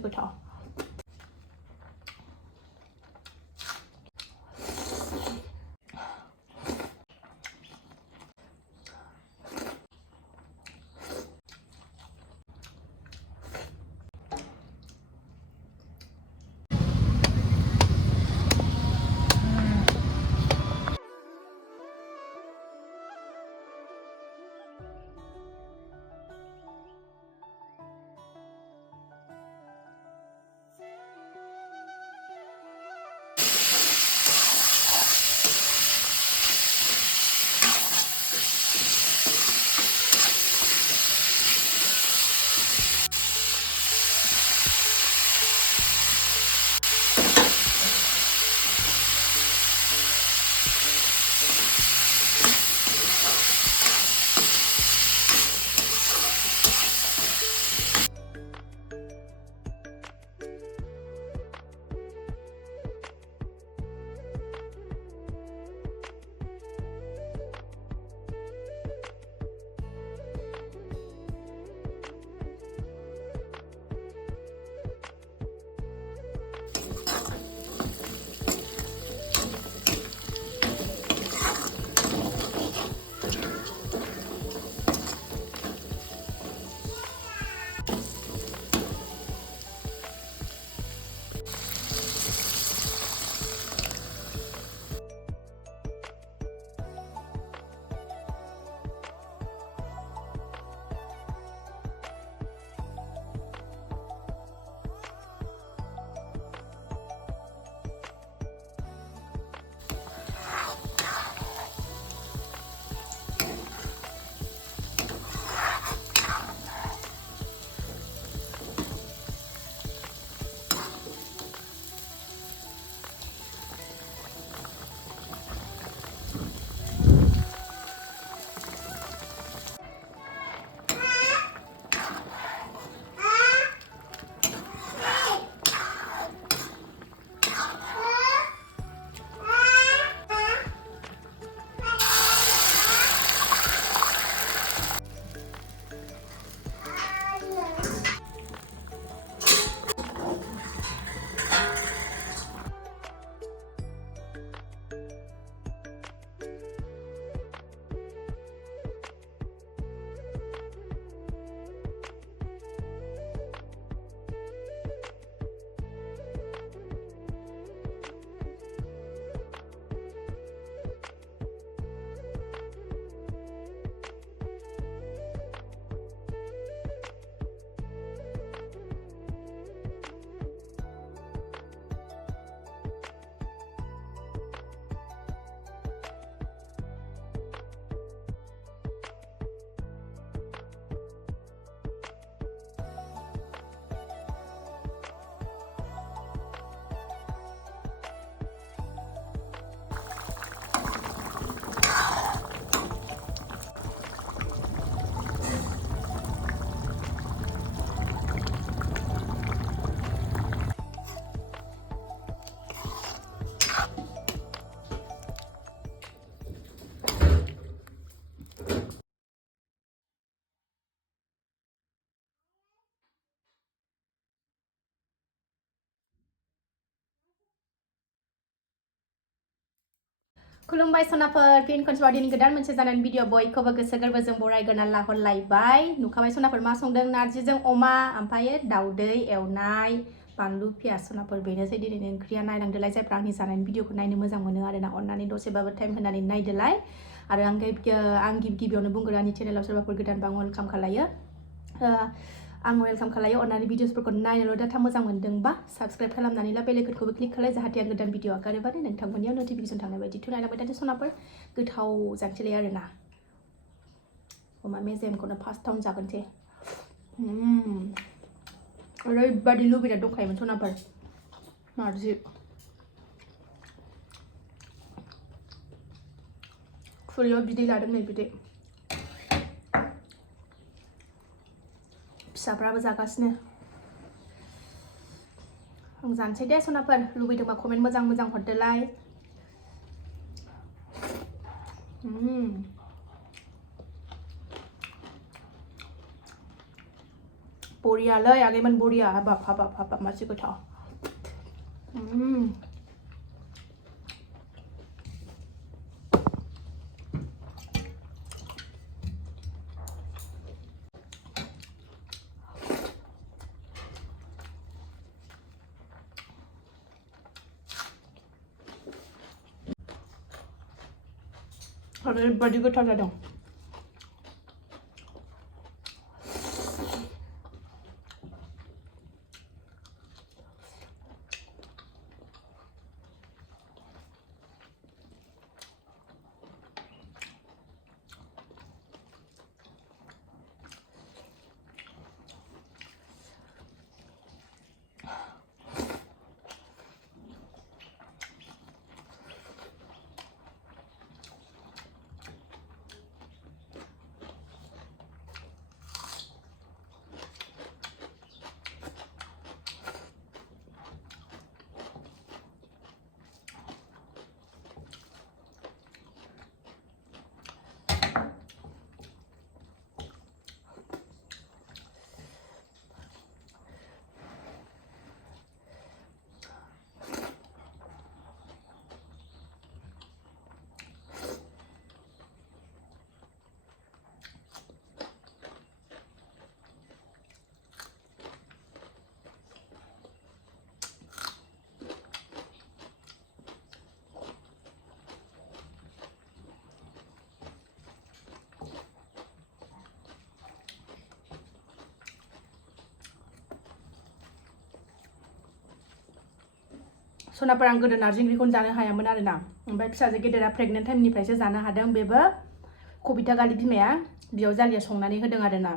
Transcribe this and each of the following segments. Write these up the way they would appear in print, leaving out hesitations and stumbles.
गोथाव खुलुमबाय सनाफोर फिन खनसेबाव दिनै गोदान मोनसे जानानै भिडिअ बयखौबो गोसो गोरबोजों बरायग्रोना लाहरलायबाय नुखाबाय सनाफोर मा संदों नारजिजों अमा ओमफ्राय दाउदै एवनाय बानलु पियाज सनाफोर बेनोसै दिनैनि ओंख्रिया नायलांदोलाय जायफ्रा आंनि जानायनि भिडिअखौ नायनो मोजां मोनो आरोना अननानै दसेबाबो टाइम होनानै नायदोलाय आरो आं गिबियावनो बुंगोन आंनि चेनेलाव सोरबाफोर गोदानबा आं वेलकाम खालायो आं वेलकाम खालायो अननानै भिडिअसफोरखौ नायनोल' डाटा मोजां मोनदोंबा साबस्क्राइब खालामनानै ला बेल आइकनखौबो क्लिक खालाय जाहाथे आं गोदान भिडिअ आगारोबानो नोंथांमोननियाव नटिफिकेसन थांनाय बायदि नायलांबाय थादो सनाफोर गोथाव जानोसैलाय आरोना अमा मेजेमखौनो फार्स्टआवनो जागोनसै ओरैबादि लुबैना दंखायोमोन सनाफोर नारजि खुरैयाव बिदै लादों नै बिदै फिसाफ्राबो जागासिनो आं जानोसै दे सनाफोर लुबैदोंबा कमेन्ट मोजां मोजां हरदोलाय बरिया लै आगैमोन बरिया हाबाब मासे गोथाव ओरैबायदि गोथाव जादों सनाफोर आं गोदो नारजि ओंख्रिखौनो जानो हायामोन आरोना ओमफ्राय फिसाजो गेदेरा प्रेगनेन्ट टाइमनिफ्रायसो जानो हादों बेबो कबिता गालि बिमाया बियाव जालिया संनानै होदों आरोना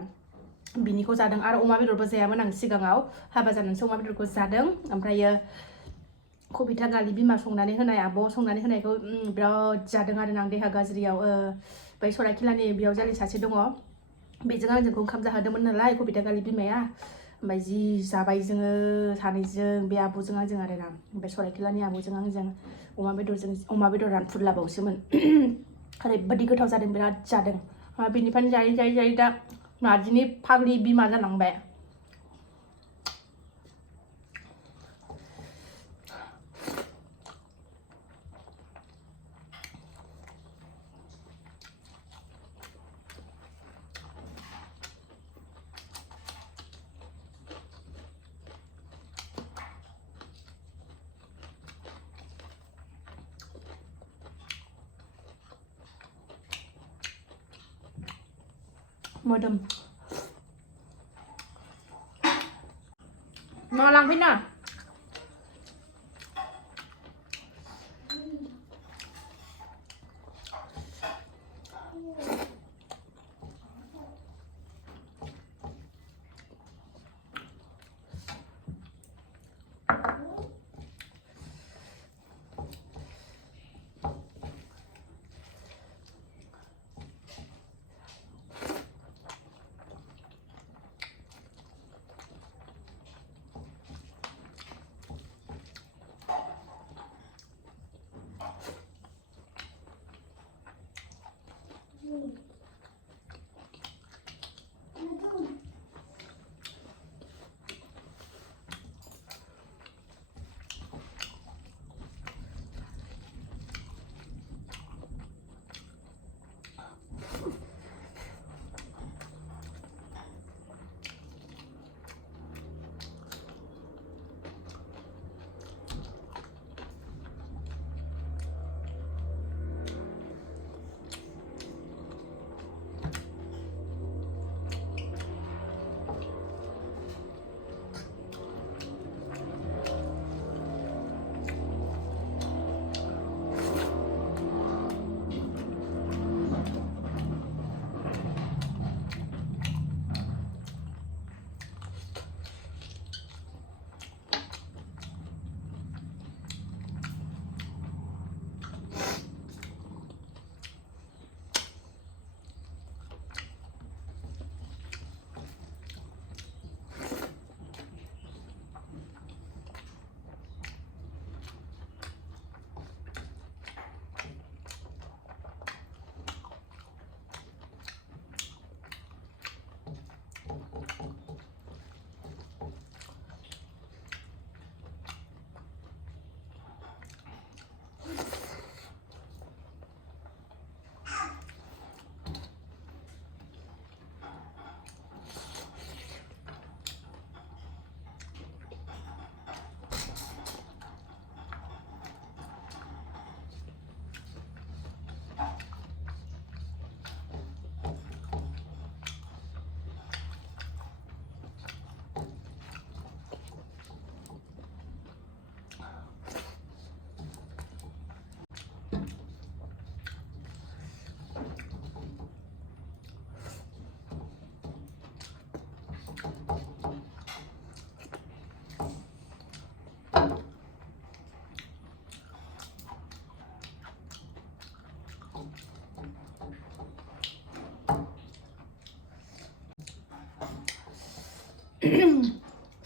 बिनिखौ जादों आरो अमा बेदरबो जायामोन आं सिगाङाव हाबा जानानैसो अमा बेदरखौ जादों ओमफ्रायो कबिता गालि बिमा संनानै होनाय आब' संनानै होनायखौ बिराद जादों आरोना आं देहा गाज्रियाव बै सरायखिलानि बियाव जालि सासे दङ बेजों आंजोंखौ ओंखाम जाहोदोंमोन नालाय कबिता गालि बिमाया ओमफ्राय जि जाबाय जोङो सानैजों बे आब'जों आंजों आरोना ओमफ्राय सरायखिलानि आब'जों आंजों अमा बेदर रानफुदलाबावसोमोन ओरैबायदि गोथाव जादों बिराद जादों बिनिफ्रायनो जायै दा नारजिनि फाग्लि बिमा जालांबाय मोदोम मा लांफैना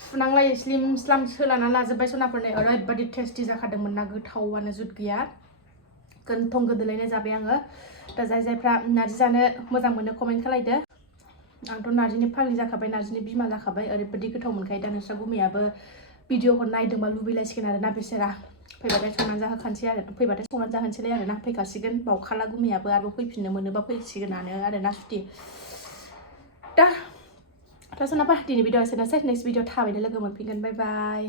फुनांलाय स्लिम स्लाम सोलाना लाजोब्बाय सनाफोरनो ओरैबायदि टेस्टि जाखादोंमोन ना गोथावानो जुद गैया गोनथं गोदोलायनाय जाबाय आङो दा जायफ्रा नारजि जानो मोजां मोनो कमेन्ट खालायदो आंथ' नारजिनि फाग्लि जाखाबाय नारजिनि बिमा जाखाबाय ओरैबायदि गोथाव मोनखायो दा नोंस्रा गुमैयाबो भिडिअखौ नायदोंबा लुबैलायसिगोन आरोना बिसोरा फैबाथाय संनानै जाहोखानोसै आरो फैबाथाय संनानै जाहोनोसैलाय आरोना फैखासिगोन बावखाला गुमैयाबो आरो फैफिननो मोनोबा फैसिगोनानो आरोना सुथि दा सनाफा दिनै भिडिअ एसेनोसै नेक्स्ट भिडिअ थाबैनो लोगो मोनफिनगोन बाय बाय